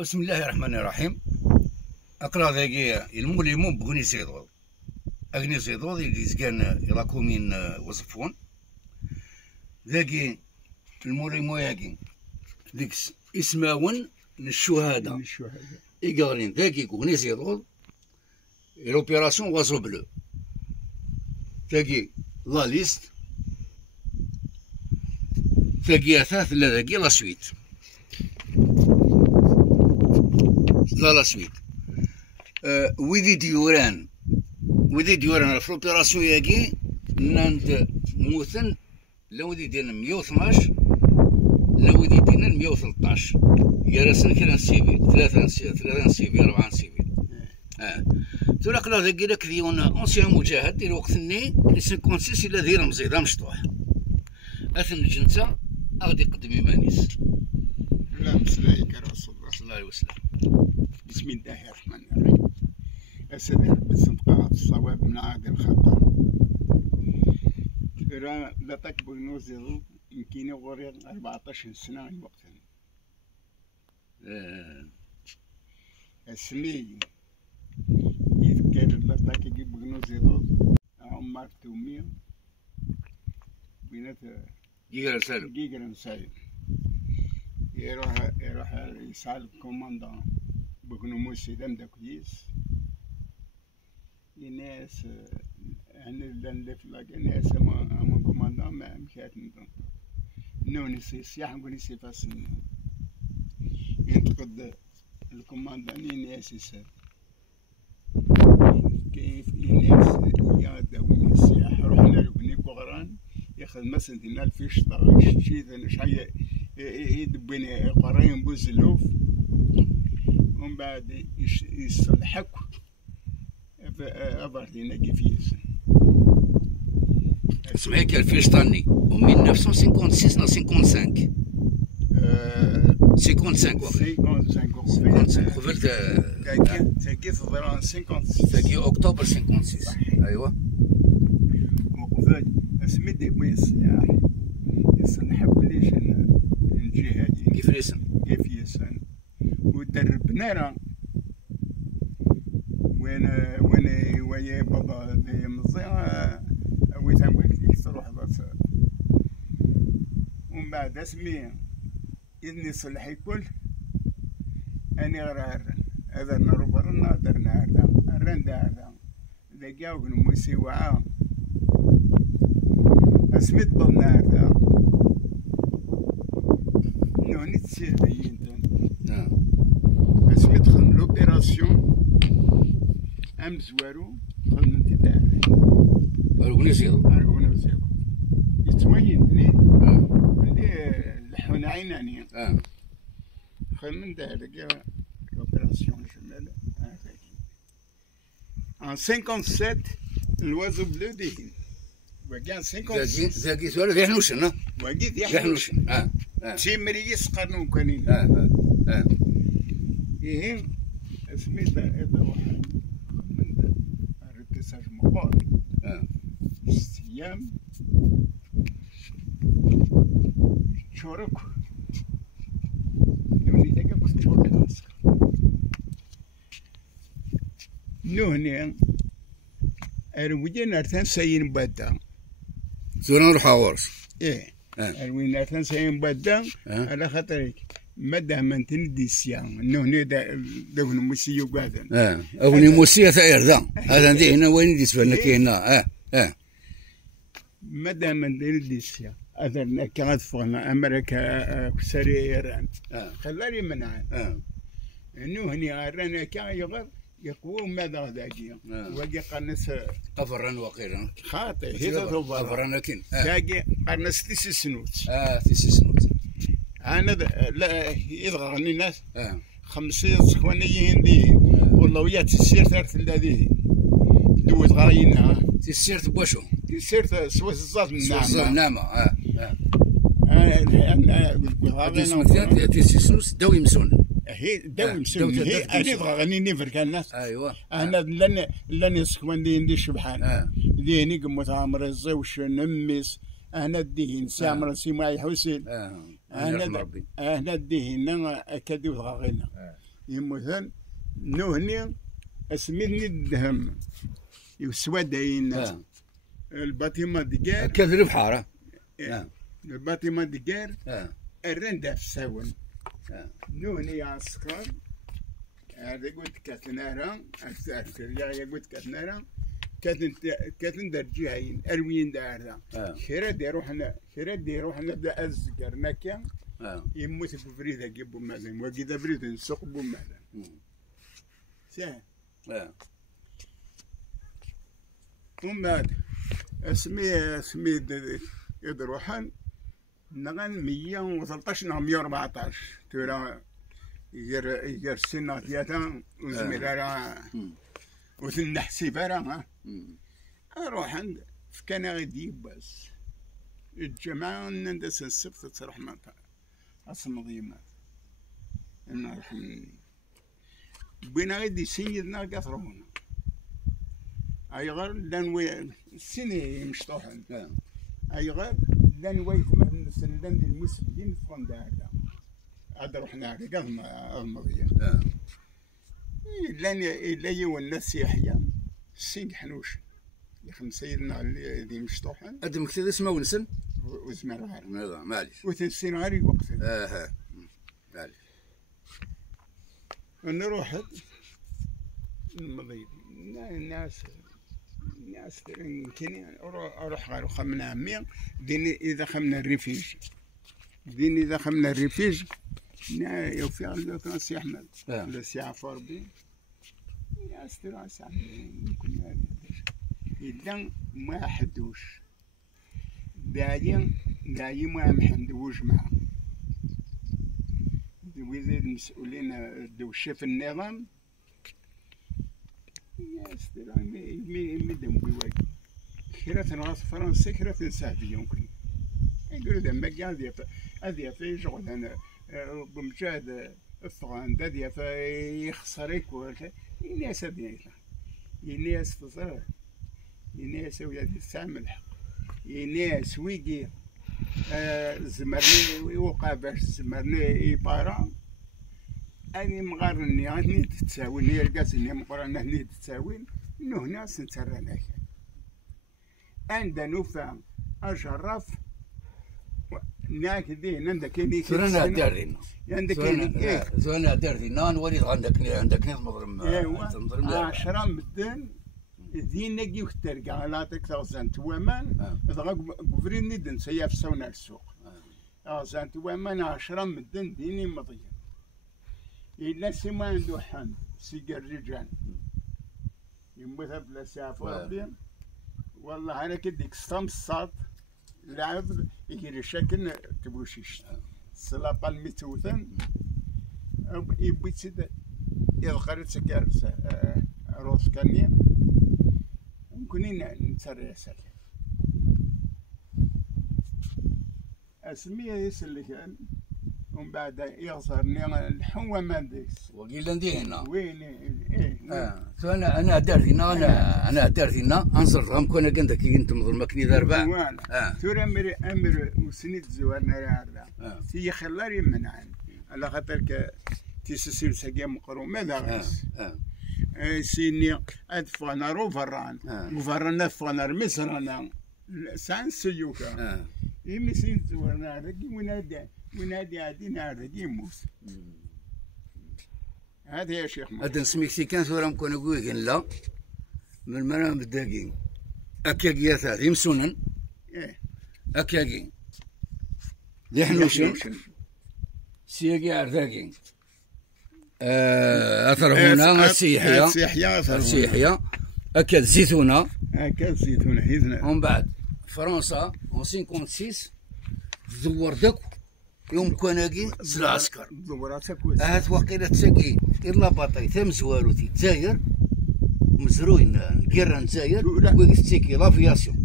بسم الله الرحمن الرحيم. اقرا ذاكي الموليمون بغني سيدود اغني سيدود اللي كان يراكومين وصفون ذاكي الموليمون ياكي ديك اسماون للشهداء ايغارين ذاكي غني سيدود لوبيراسيون وازو بلو ذاكي لا ليست ذاكي اثاث لا ذاكي لا سويت لا سويت ويدي ديوران في لوبيراسيون ياكي نانت موثن لودي ديالنا 112 لودي ديالنا 113 يا راسنا كان سيفيل 3 سيفيل 4 سيفيل تلاقى ذاك داك ديون اونسيان مجاهد ديال وقتني لي 56 الى داير مزيده مشطوح اثن جنتا غادي يقدم يمانيس لا مسلايك رسول الله صلى الله عليه وسلم. بسم الله الرحمن الرحيم. أسد ربي صدقاء الصواب من عاد الخطأ. ترى لا تكبر نوزي يمكن غوري 14 سنة وقتها. اسمي يذكر لا تكبر نوزي عمر تومية بينات جيجر نسالم يروح يسأل الكوماندان بكونوا موسيدان دا كويس الناس أنا اللي في الناس أما كوماندان ما مشات نوني سياح نقول سيفاس ينتقد الكوماندان الناس يسأل كيف الناس يداوي السياح رحنا لبني بغران ياخذ مثلا دينا الفيشطة شي شحال يدبني قرايم بوزلوف ومن بعد يصلحك أبردينا كيفيس. سمعي كان فيشطاني و 1956 ل 55 55 قبل تاكي تظهر 56 تاكي أكتوبر 56 أيوا وقبل اسمي دي بويس يعني يصلحك ليش نجي هادي كيف يسن ودربنا راه ويا بابا دي مزيان ويت واحد يروح بس ومن بعد اسمي إذني صلح الكل أنا غير هذا نروبرنا درنا هذا الرندا هذا لقاو نموسي وعاهم اسمي ضلنا هذا نوني تسير بينتن اسمي دخل لوبيراسيون ام زوارو دخل من تداري أرغوني زيرو يتوين لي اللي لحون عيناني دخل من داري لوبيراسيون جمال en 57 الوازو بلو ديهن وكان 56 ذاكي سؤال ذي حنوشن وكي ذي حنوشن تيمريس قرنو كانين إيه اسمي هذا واحد من الرتساج مقال 6 أيام شورك نوني تاكا كنت شورك عسكر نهني أروي نرتان ساين بادا زورنا نروح عورس أروي نرتان ساين بادا على خاطرك مدام انت نديسيان نهني دون موسيو قادن أوني موسيا ثاير ذا هذا عندي هنا وين نديس فلنا كينا مدام انت نديسيان أذرنا كانت فوقنا أمريكا كسري إيران خلاني منعان نهني غيرنا كان يغر يقول ماذا ذاكي وقي قرنس قفران وقيرا خاطئ هي قفران لكن ذاكي قرنس 9 سنوت 9 سنوت انا لا يضغرني الناس 5 اخوانيين دي والله ويا تسير ثارت الذي دوت غاينا تسير بوشو تسير سوا الزاد من نعمة هذا مثلا 9 سنوت داوي مسون هي داوي مسون هي انا غاني نفر كان الناس ايوا انا لن يسكن دي شبحان ديني قمت عامر الزوج نمس انا دين سامر سيماي حسين انا دين اكادي غاغينا يمثل نهني اسميني الدهم يسوى داين الباطمة ديكار كذا بحارة الباطمة ديكار الرندا في الساون نهني عسكر هذا قلت كاتنارا يا قلت كاتنارا كاتن درجيهين اروين دارا خيرا دي روحنا بدا ازكر نكيا يموت بفريده جيبو مازن وكذا بريد نسوق بو مازن ساه ثم اسمي يدروحن نغن 113 نغ 114 ترى يجر السنة ثلاثة وزميلة وثن حسيبة راه أروح عند كان غادي بس الجماعة ندس السبت تروح منطقة أصمديمات أنا راح بين غادي سيدنا قطرونا أي غير لانوي السنة مشطوحن أي غير لانوي مثل سلان ديال المسلمين في فندق هذا رحنا قبل المضية إلا يولنا السياحية السين حنوش يخدم سيدنا اللي مشطوحن أدم كثير اسمه ونسن واسمه غير معليش وتنسين غير وقت معليش نروح المضية الناس يمكن أروح غير خمنا عمي ديني إذا خمنا الريفيج يوفي على سي أحمد ولا سي عفار بي يا استرا سي يمكن إلا ما حدوش دايم ما محندوش معاه ويزيد المسؤولين دوشة في النظام يا استرا مدم بواقي كرة نغاص فرنسا كرة سعدية يمكن يقولوا لما كان هذه في شغل أنا بمجاد الفغان هذه في يخسرك ولا الناس هذه الناس تصير الناس ويا تستعمل حق الناس ويجي زمرني يوقع باش زمرني يبارا أني مغارني غادي تتساوي هي القاس إني مقرنة هني تتساوي إنه هنا سنترنا عندنا نوفا أشرف ناك دين عندك كيني سرنا دارنا عندك كيني سرنا دارنا نوريد عندك ناس مضرم 10 مدن دين نجي وترجع لا تكثر زنت ومان إذا قفرين ندن سياف سونا السوق زنت ومان 10 مدن ديني مضيع إلا سما عنده حن سيجر رجال يموت بلا سياف ربي والله أنا كديك استمصات لعب يجري شكل تبوشيش سلاطة المتوثن يبيت سيد يذكر سكر روس كانية ممكن نتسرع سكر اسمي يسلك ومن بعد يغصرني الحوة ما نديس وقيل عندي هنا وين انا دارتنا انا دارتنا انصرهم كنا كنت كنت مضر مكني ذربع ترى امر وسنيت زوارنا راه في خلاري منعن على خاطر تيسسيل ساقيا مقرو ماذا غيس سيني ادفانا روفران وفرنا فانا مصرنا سان سيوكا يمسين زوارنا رقي ونادي عادينا رقي موس هذا يا شيخ هذا نسميك سي كان صورة مكون نقول لا من مرام بالداقين أكاقيا ثلاث يمسونن أكاقي ذي حنوشن سياقي عرثاقين أثر هنا السيحية أكاد زيتونة هيذنا ومن بعد فرنسا و 56 زور داك يوم كوناكي العسكر هات وقيلة تساقي إلا باطي ثم زوالو تيتزاير مزروين نكيرا نزاير ويقف تسيكي لافياسيون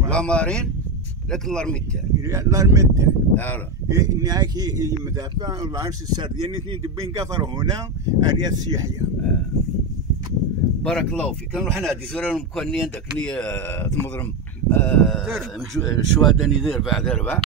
لا مارين لكن لارميتان ناكي مدافع العرس السردين اثنين دبين قطر هنا اريا السياحية بارك الله فيك كنروح نادي زورا مكونين داك ني تمضرم شهداء ندير بعد 4